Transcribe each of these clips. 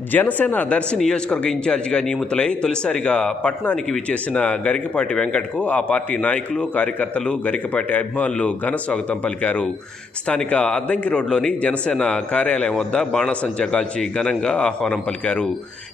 Janasena Darsi నియోజకవర్గ ఇన్ఛార్జిగా నియమితులై తొలిసారిగా పట్నానికి విచ్చేసిన గరికపాటి వెంకట్కు ఆ పార్టీ నాయకులు కార్యకర్తలు గరికపాటి అభిమానులు ఘన స్వాగతం పలికారు. స్థానిక అద్దంకి రోడ్లోని జనసేన కార్యాలయం వద్ద బాణసంచా కాల్చి ఘనంగా ఆహ్వానం పలికారు.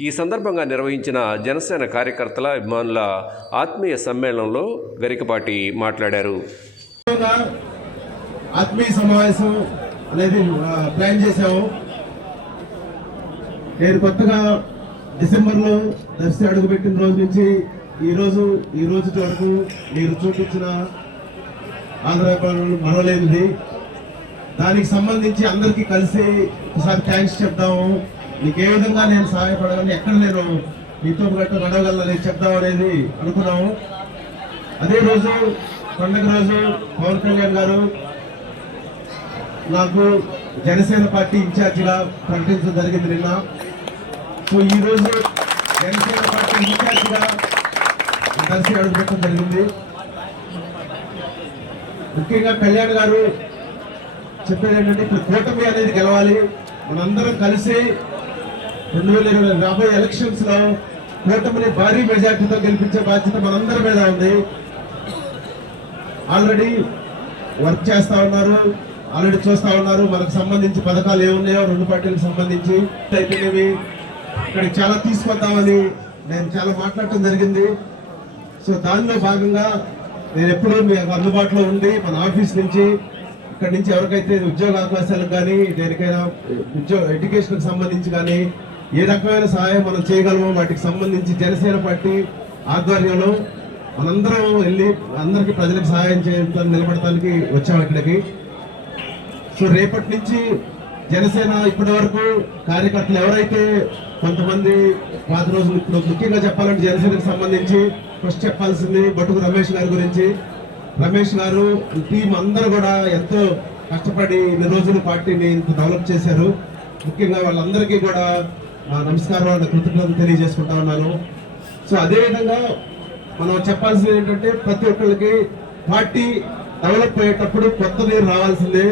ఈ సందర్భంగా నిర్వహించిన జనసేన కార్యకర్తల అభిమానుల ఆత్మీయ సమ్మేళనంలో గరికపాటి మాట్లాడారు. ఆత్మీయ సమావేశం అనేది ప్లాన్ చేశాము. నేను కొత్తగా డిసెంబర్లో దర్శి అడుగుపెట్టిన రోజు నుంచి ఈరోజు ఈ రోజు వరకు మీరు చూపించిన ఆంధ్రప్రదేశ్ మరవలేనిది. దానికి సంబంధించి అందరికీ కలిసి ఒకసారి థ్యాంక్స్ చెప్దాము. మీకు ఏ విధంగా నేను సహాయపడగలను ఎక్కడ నేను మీతో గట్ట నడవగలను చెప్దాం అనేది అనుకున్నాము. అదే రోజు పండుగ రోజు పవన్ కళ్యాణ్ గారు నాకు జనసేన పార్టీ ఇన్ఛార్జిగా ప్రకటించడం జరిగింది నిన్న. సో ఈరోజు జనసేన పార్టీ ఇన్ఛార్జిగా దర్శి అడుగుపెట్టడం జరిగింది. ముఖ్యంగా కళ్యాణ్ గారు చెప్పేది ఏంటంటే ఇప్పుడు కూటమి అనేది గెలవాలి. మనందరం కలిసి రెండు వేల ఇరవై రాబోయే ఎలక్షన్స్లో కూటమిని భారీ మెజార్టీతో గెలిపించే బాధ్యత మనందరి మీద ఉంది. ఆల్రెడీ వర్క్ చేస్తూ ఉన్నారు. ఆల్రెడీ చూస్తా ఉన్నారు. మనకు సంబంధించి పథకాలు ఏమున్నాయో రెండు పార్టీలకు సంబంధించి అయిపోయినవి. ఇక్కడికి చాలా తీసుకొద్దామని నేను చాలా మాట్లాడటం జరిగింది. సో దానిలో భాగంగా నేను ఎప్పుడూ మీకు అందుబాటులో ఉండి మన ఆఫీస్ నుంచి ఇక్కడ నుంచి ఎవరికైతే ఉద్యోగ అవకాశాలకు కానీ దేనికైనా ఉద్యోగ ఎడ్యుకేషన్కి సంబంధించి కానీ ఏ రకమైన సహాయం మనం చేయగలమో వాటికి సంబంధించి జనసేన పార్టీ ఆధ్వర్యంలో మనందరం వెళ్ళి అందరికీ ప్రజలకు సహాయం చేయడానికి నిలబడటానికి వచ్చాం ఇక్కడికి. సో రేపటి నుంచి జనసేన ఇప్పటి వరకు కార్యకర్తలు ఎవరైతే కొంతమంది పాత రోజులు ఇప్పుడు ముఖ్యంగా చెప్పాలంటే జనసేనకు సంబంధించి ఫస్ట్ చెప్పాల్సింది బటుకు రమేష్ గారి గురించి. రమేష్ గారు టీం అందరూ కూడా ఎంతో కష్టపడి ఇన్ని రోజులు పార్టీని ఇంత డెవలప్ చేశారు. ముఖ్యంగా వాళ్ళందరికీ కూడా నా నమస్కారం కృతజ్ఞతలు తెలియజేసుకుంటా ఉన్నాను. సో అదేవిధంగా మనం చెప్పాల్సింది ఏంటంటే ప్రతి ఒక్కరికి పార్టీ డెవలప్ అయ్యేటప్పుడు కొత్త నీరు రావాల్సిందే.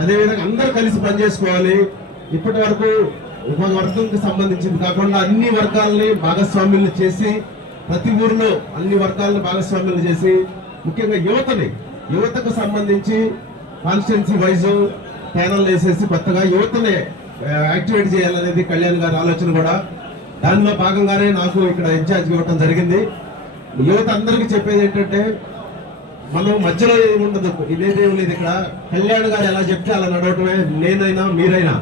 అదేవిధంగా అందరూ కలిసి పనిచేసుకోవాలి. ఇప్పటి వరకు ఒక వర్గంకి సంబంధించింది కాకుండా అన్ని వర్గాలని భాగస్వామ్యులు చేసి ప్రతి ఊరిలో అన్ని వర్గాలను భాగస్వామ్యులు చేసి ముఖ్యంగా యువతని యువతకు సంబంధించి కాన్స్టిట్యున్సీ వైజ్ ప్యానల్ వేసేసి కొత్తగా యువతని యాక్టివేట్ చేయాలనేది కళ్యాణ్ గారి ఆలోచన కూడా. దానిలో భాగంగానే నాకు ఇక్కడ ఇన్ఛార్జ్ ఇవ్వడం జరిగింది. యువత అందరికీ చెప్పేది ఏంటంటే మనం మధ్యలో ఏమి ఉండదు ఇదేదేం లేదు ఇక్కడ. కళ్యాణ్ గారు ఎలా చెప్తే అలా నడవటమే నేనైనా మీరైనా.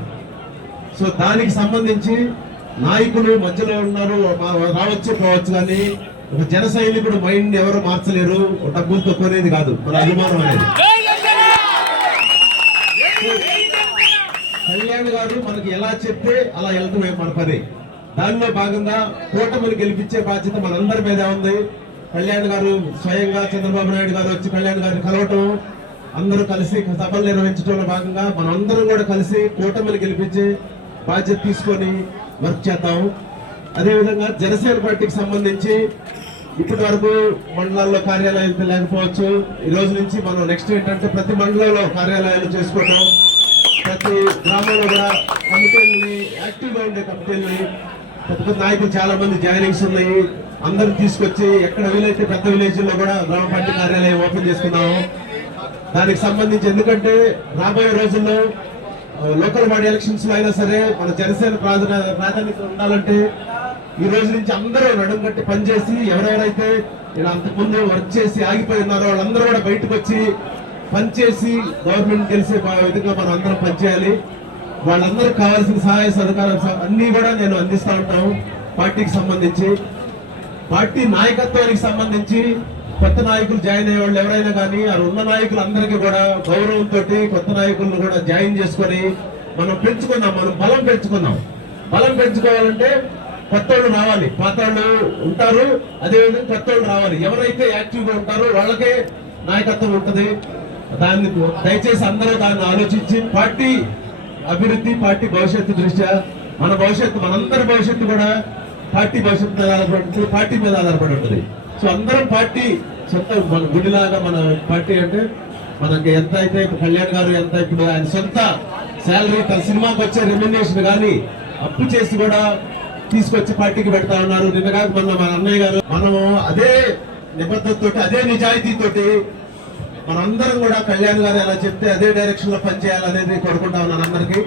సో దానికి సంబంధించి నాయకులు మధ్యలో ఉన్నారు రావచ్చు పోవచ్చు కానీ ఒక జన సైనికుడు మైండ్ ఎవరు మార్చలేరు. డబ్బులతో కొనేది కాదు. మన అభిమానం అనేది. కళ్యాణ్ గారు మనకి ఎలా చెప్తే అలా వెళ్తామే మన పని. దానిలో భాగంగా కూటమిని గెలిపించే బాధ్యత మనందరి మీద ఉంది. కళ్యాణ్ గారు స్వయంగా చంద్రబాబు నాయుడు గారు వచ్చి కళ్యాణ్ గారిని కలవటం అందరూ కలిసి సభలు నిర్వహించడంలో భాగంగా మనం కూడా కలిసి కూటమిని గెలిపించి బాధ్యత తీసుకొని వర్క్ చేద్దాం. అదేవిధంగా జనసేన పార్టీకి సంబంధించి ఇప్పటి వరకు మండలాల్లో కార్యాలయాలు లేకపోవచ్చు. ఈ రోజు నుంచి మనం నెక్స్ట్ ఏంటంటే ప్రతి మండలంలో కార్యాలయాలు చేసుకోవటం ప్రతి గ్రామంలో కూడా కమిటీలని యాక్టివ్గా ఉండే కమిటీలని పెద్ద పెద్ద నాయకులు చాలా మంది జాయినింగ్స్ ఉన్నాయి. అందరిని తీసుకొచ్చి ఎక్కడ వీలైతే పెద్ద విలేజ్లో కూడా గ్రామ పార్టీ కార్యాలయం ఓపెన్ చేసుకున్నాము దానికి సంబంధించి ఎందుకంటే రాబోయే రోజుల్లో లోకల్ బాడీ ఎలక్షన్స్లో అయినా సరే మన జనసేన ప్రాధాన్యత ఉండాలంటే ఈ రోజు నుంచి అందరూ నడుం కట్టి పనిచేసి ఎవరెవరైతే ఇలా అంతకుముందు వర్క్ చేసి ఆగిపోయి ఉన్నారో వాళ్ళందరూ కూడా బయటకు వచ్చి పనిచేసి గవర్నమెంట్ తెలిసే విధంగా మనం అందరం పనిచేయాలి. వాళ్ళందరికీ కావాల్సిన సహాయ సహకారాలు స- అన్ని కూడా నేను అందిస్తా ఉంటాను పార్టీకి సంబంధించి. పార్టీ నాయకత్వానికి సంబంధించి కొత్త నాయకులు జాయిన్ అయ్యే వాళ్ళు ఎవరైనా కానీ ఆ ఉన్న నాయకులు అందరికీ కూడా గౌరవంతో కొత్త నాయకులను కూడా జాయిన్ చేసుకొని మనం పెంచుకుందాం మనం బలం పెంచుకుందాం బలం పెంచుకోవాలంటే కొత్త రావాలి. పాత ఉంటారు అదేవిధంగా కొత్త రావాలి. ఎవరైతే యాక్టివ్గా ఉంటారో వాళ్ళకే నాయకత్వం ఉంటుంది. దాన్ని దయచేసి అందరూ దాన్ని ఆలోచించి పార్టీ అభివృద్ధి పార్టీ భవిష్యత్తు దృష్ట్యా మన భవిష్యత్తు మనందరి భవిష్యత్తు కూడా పార్టీ భవిష్యత్తు మీద ఆధారపడి ఉంటుంది పార్టీ మీద ఆధారపడి ఉంటుంది. సో అందరం పార్టీ సొంత మన గుడిలాగా మన పార్టీ అంటే మనకి ఎంత అయితే కళ్యాణ్ గారు ఎంత ఇప్పుడు ఆయన సొంత శాలరీ తన సినిమాకి వచ్చే రెమ్యునేషన్ కానీ అప్పు చేసి కూడా తీసుకొచ్చి పార్టీకి పెడతా ఉన్నారు. నిన్నగా మొన్న మన అన్నయ్య గారు. మనము అదే నిబద్ధతతో అదే నిజాయితీతోటి మనందరం కూడా కళ్యాణ్ గారు ఎలా చెప్తే అదే డైరెక్షన్లో పనిచేయాలనేది కోరుకుంటా ఉన్నాను అందరికీ.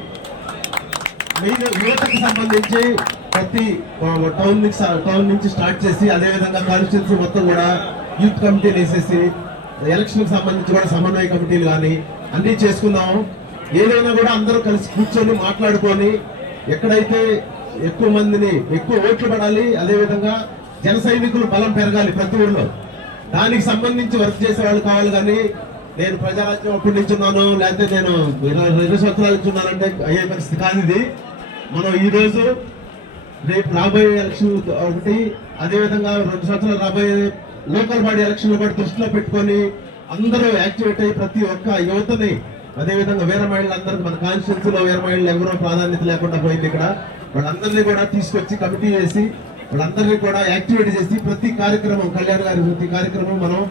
మెయిన్ యువతకి సంబంధించి ప్రతి టౌన్ నుంచి టౌన్ నుంచి స్టార్ట్ చేసి అదే విధంగా కాన్స్టిట్యున్సీ మొత్తం కూడా యూత్ కమిటీలు వేసేసి ఎలక్షన్కి సంబంధించి కూడా సమన్వయ కమిటీలు కానీ అన్నీ చేసుకున్నాము ఏదైనా కూడా అందరూ కలిసి కూర్చొని మాట్లాడుకొని ఎక్కడైతే ఎక్కువ మందిని ఎక్కువ ఓట్లు పడాలి అదేవిధంగా జన సైనికులు బలం పెరగాలి ప్రతి ఊళ్ళో దానికి సంబంధించి వర్క్ చేసే వాళ్ళు కావాలి కానీ నేను ప్రజారాజ్యం అప్పటి నుంచి ఉన్నాను లేకపోతే నేను ఇరవై రెండు సంవత్సరాల నుంచి ఉన్నానంటే అయ్యే పరిస్థితి కాదు ఇది. మనం ఈరోజు రేపు రాబోయే ఎలక్షన్ ఒకటి అదే విధంగా రెండు సంవత్సరాలు రాబోయే లోకల్ బాడీ ఎలక్షన్లు కూడా దృష్టిలో పెట్టుకొని అందరూ యాక్టివేట్ అయ్యి ప్రతి ఒక్క యువతని అదే విధంగా వీర మహిళలందరికీ మన కాన్స్టిట్యూన్సీ లో వీర మహిళలు ఎవరో ప్రాధాన్యత లేకుండా పోయింది ఇక్కడ. వాళ్ళందరినీ కూడా తీసుకొచ్చి కమిటీ చేసి వాళ్ళందరినీ కూడా యాక్టివేట్ చేసి ప్రతి కార్యక్రమం కళ్యాణ్ గారి ప్రతి కార్యక్రమం మనం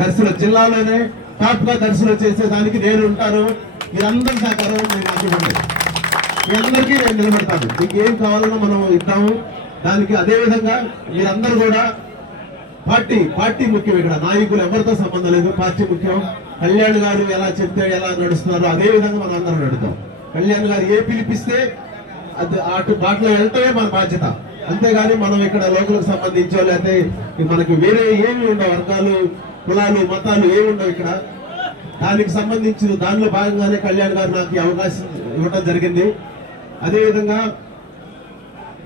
దర్శనం జిల్లాలోనే టాప్గా దర్శనం చేసేదానికి నేను ఉంటాను. మీరందరి సహకారం నేను నాకు మీ అందరికీ నేను నిలబెడతాను. మీకు ఏం కావాలన్నా మనం ఇద్దాము. దానికి అదేవిధంగా మీరందరూ కూడా పార్టీ పార్టీ ముఖ్యం ఇక్కడ. నాయకులు ఎవరితో సంబంధం లేదు. పార్టీ ముఖ్యం. కళ్యాణ్ గారు ఎలా చెప్తే ఎలా నడుస్తున్నారో అదే విధంగా మనం అందరం నడుతాం కళ్యాణ్ గారు ఏ పిలిపిస్తే అది అటు బాటలో వెళ్తే మన బాధ్యత. అంతేగాని మనం ఇక్కడ లోకలకు సంబంధించో లేకపోతే మనకి వేరే ఏమి ఉండవు. వర్గాలు కులాలు మతాలు ఏమి ఉండవు ఇక్కడ. దానికి సంబంధించిన దానిలో భాగంగానే కళ్యాణ్ గారు నాకు అవకాశం ఇవ్వడం జరిగింది. అదేవిధంగా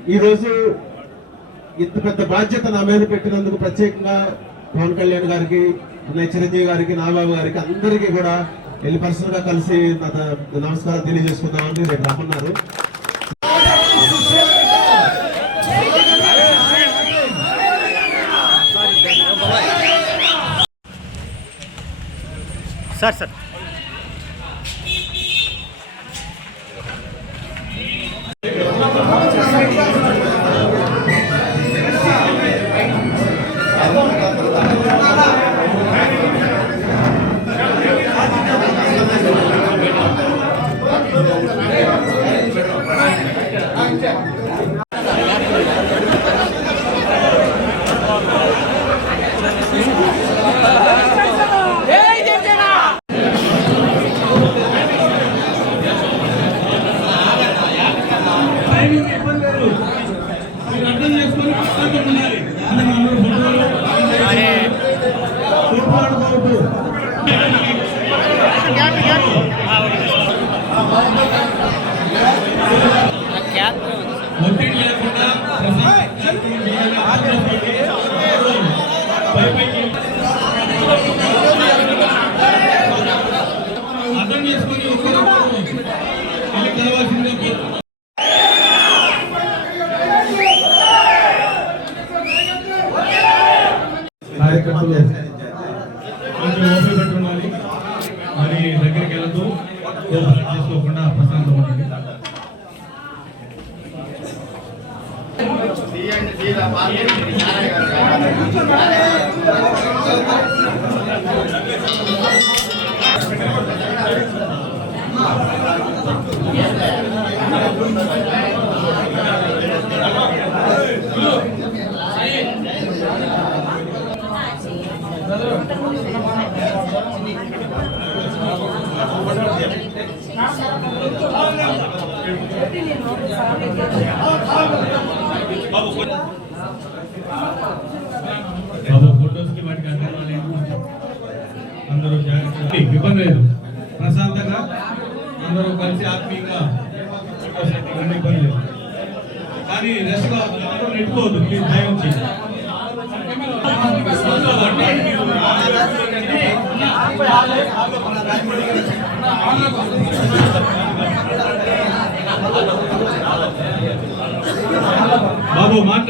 ఈరోజు ఇంత పెద్ద బాధ్యత నా మీద పెట్టినందుకు ప్రత్యేకంగా పవన్ కళ్యాణ్ గారికి అన్నయ్య చిరంజీవి గారికి నాగబాబు గారికి అందరికీ కూడా వెళ్ళి పర్సనల్గా కలిసి నమస్కారం తెలియజేసుకుందామని రేపు రమ్మన్నారు. Sir sir. Amén. చేసుకొని పక్కన ಅದು ಹಾಸ್ಕೊಂಡ ಪ್ರಶಾಂತ ಮಾಡಿದ್ದ బాబు ఫోటోస్ వాటికి అర్థం అందరూ ఇబ్బంది లేదు. ప్రశాంతంగా అందరూ కలిసి ఆత్మీయంగా ఇబ్బంది లేదు. కానీ రెస్ట్ అందరూ నెట్టుకోవద్దు ప్లీజ్ దయ ఉంచి బాబు